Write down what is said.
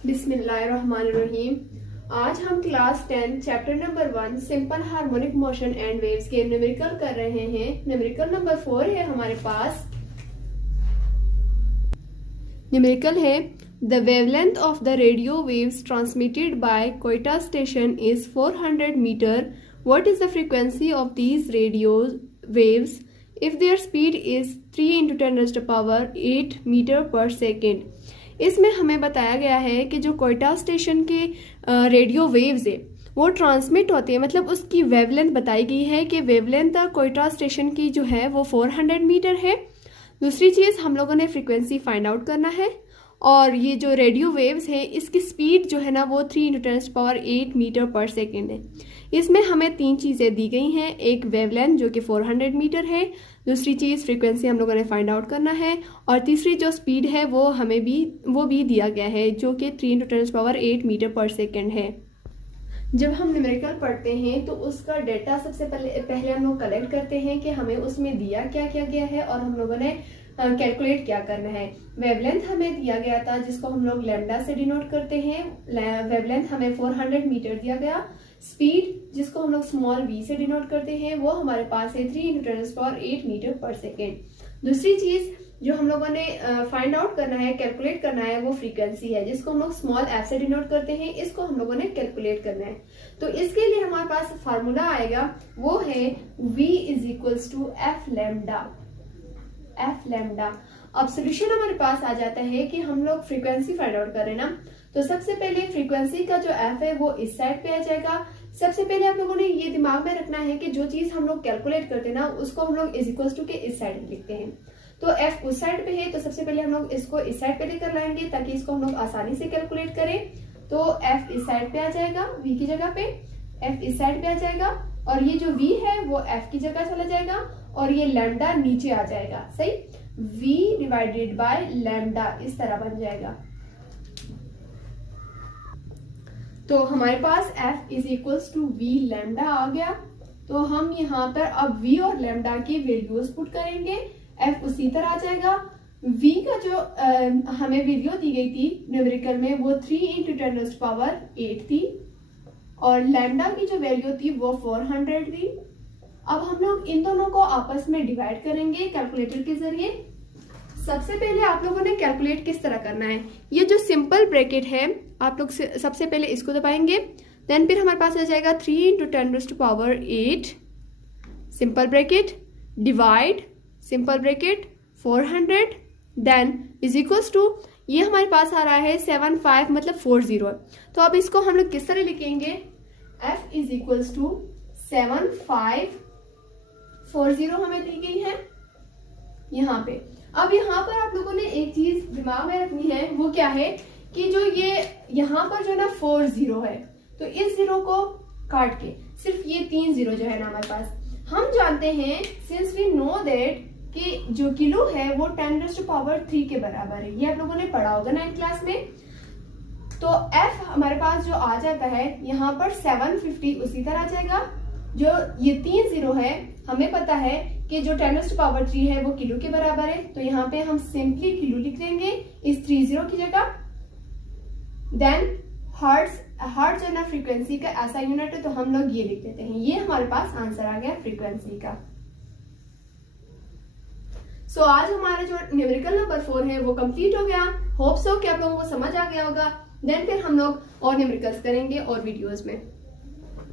बिस्मिल्लाहिर्रहमानिर्रहीम। आज हम class 10 chapter number 1 simple harmonic motion and waves के न्यूमेरिकल कर रहे हैं। न्यूमेरिकल नंबर 4 है हमारे पास। न्यूमेरिकल है the wavelength of the radio waves transmitted by Quetta station is 400 metre. What is the frequency of these radio waves if their speed is 3 × 10⁻8 metre per second. इसमें हमें बताया गया है कि जो कोयटा स्टेशन के रेडियो वेव्स है वो ट्रांसमिट होती है, मतलब उसकी वेवलेंथ बताई गई है कि वेवलेंथ कोयटा स्टेशन की जो है वो 400 मीटर है। दूसरी चीज़ हम लोगों ने फ्रीक्वेंसी फाइंड आउट करना है, और ये जो रेडियो वेव्स है इसकी स्पीड जो है ना वो 3 × 10⁸ मीटर पर सेकेंड है। इसमें हमें 3 चीज़ें दी गई हैं, एक वेवलेंथ जो कि 400 मीटर है, दूसरी चीज़ फ्रीक्वेंसी हम लोगों ने फाइंड आउट करना है, और तीसरी जो स्पीड है वो हमें भी दिया गया है जो कि 3 × 10⁸ मीटर पर सेकेंड है। जब हम न्यूमेरिकल पढ़ते हैं तो उसका डेटा सबसे पहले हम लोग कलेक्ट करते हैं कि हमें उसमें दिया क्या क्या गया है और हम लोगों ने कैलकुलेट क्या करना है। वेवलेंथ हमें दिया गया था जिसको हम लोग लैम्डा से डिनोट करते हैं। वेवलेंथ हमें 400 मीटर दिया गया। स्पीड जिसको हम लोग स्मॉल v से डिनोट करते हैं वो हमारे पास है 3 × 10⁸ मीटर पर सेकेंड। दूसरी चीज जो हम लोगों ने फाइंड आउट करना है, कैलकुलेट करना है, वो फ्रीक्वेंसी है जिसको हम लोग स्मॉल f से डिनोट करते हैं। इसको हम लोगों ने कैलकुलेट करना है। तो इसके लिए हमारे पास फार्मूला आएगा, वो है v = f लैम्डा। अब सोल्यूशन हमारे पास आ जाता है कि हम लोग फ्रीक्वेंसी फाइंड आउट करें ना, तो सबसे पहले फ्रीक्वेंसी का जो f है वो इस साइड पे आ जाएगा। सबसे पहले आप लोगों ने ये दिमाग में रखना है कि जो चीज हम लोग कैलकुलेट करते हैं ना उसको हम लोग = के इस साइड लिखते हैं। तो f उस साइड पे है तो सबसे पहले हम लोग इसको इस साइड पे लेकर लाएंगे ताकि इसको हम लोग आसानी से कैलकुलेट करें। तो f इस साइड पे आ जाएगा, v की जगह पे f इस साइड पे आ जाएगा, और ये जो v है वो f की जगह चला जाएगा, और ये लैम्डा नीचे आ जाएगा। सही, v/λ इस तरह बन जाएगा। तो हमारे पास f = v लैम्डा आ गया। तो हम यहाँ पर अब v और लैम्डा की वैल्यूज पुट करेंगे। f उसी तरह आ जाएगा। v का जो हमें वैल्यू दी गई थी न्यूमेरिकल में वो 3 × 10⁸ थी, और लैम्डा की जो वैल्यू थी वो 400 थी। अब हम लोग इन दोनों को आपस में डिवाइड करेंगे कैलकुलेटर के जरिए। सबसे पहले आप लोगों ने कैलकुलेट किस तरह करना है, ये जो सिंपल ब्रैकेट है आप लोग सबसे पहले इसको दबाएंगे, देन फिर हमारे पास आ जाएगा 3 × 10⁸ simple bracket divide simple bracket 400, then = ये हमारे पास आ रहा है 75 मतलब 40 है। तो अब इसको हम लोग किस तरह लिखेंगे, f = 7540 हमें दी गई है यहाँ पे। अब यहाँ पर आप लोगों ने एक चीज दिमाग में रखनी है, वो क्या है कि जो ये यहाँ पर जो ना 40 है, तो इस 0 को काट के सिर्फ ये 3 0 जो है ना हमारे पास, हम जानते हैं सिंस वी नो दैट कि जो किलो है वो 10⁻³ के बराबर है। ये आप लोगों ने पढ़ा होगा 9th क्लास में। तो f हमारे पास जो आ जाता है यहाँ पर 750 उसी तरह आ जाएगा। जो ये 3 0 है हमें पता है कि जो 10⁻³ है वो किलो के बराबर है, तो यहाँ पे हम सिंपली किलो लिख देंगे इस 3 0 की जगह। देन हर्ट्ज जो ना फ्रीक्वेंसी का ऐसा यूनिट है तो हम लोग ये लिख देते हैं। ये हमारे पास आंसर आ गया फ्रीक्वेंसी का। सो आज हमारा जो न्यूमेरिकल नंबर 4 है वो कंप्लीट हो गया। होप सो कि आप लोगों को समझ आ गया होगा। देन फिर हम लोग और न्यूमेरिकल्स करेंगे और वीडियोस में।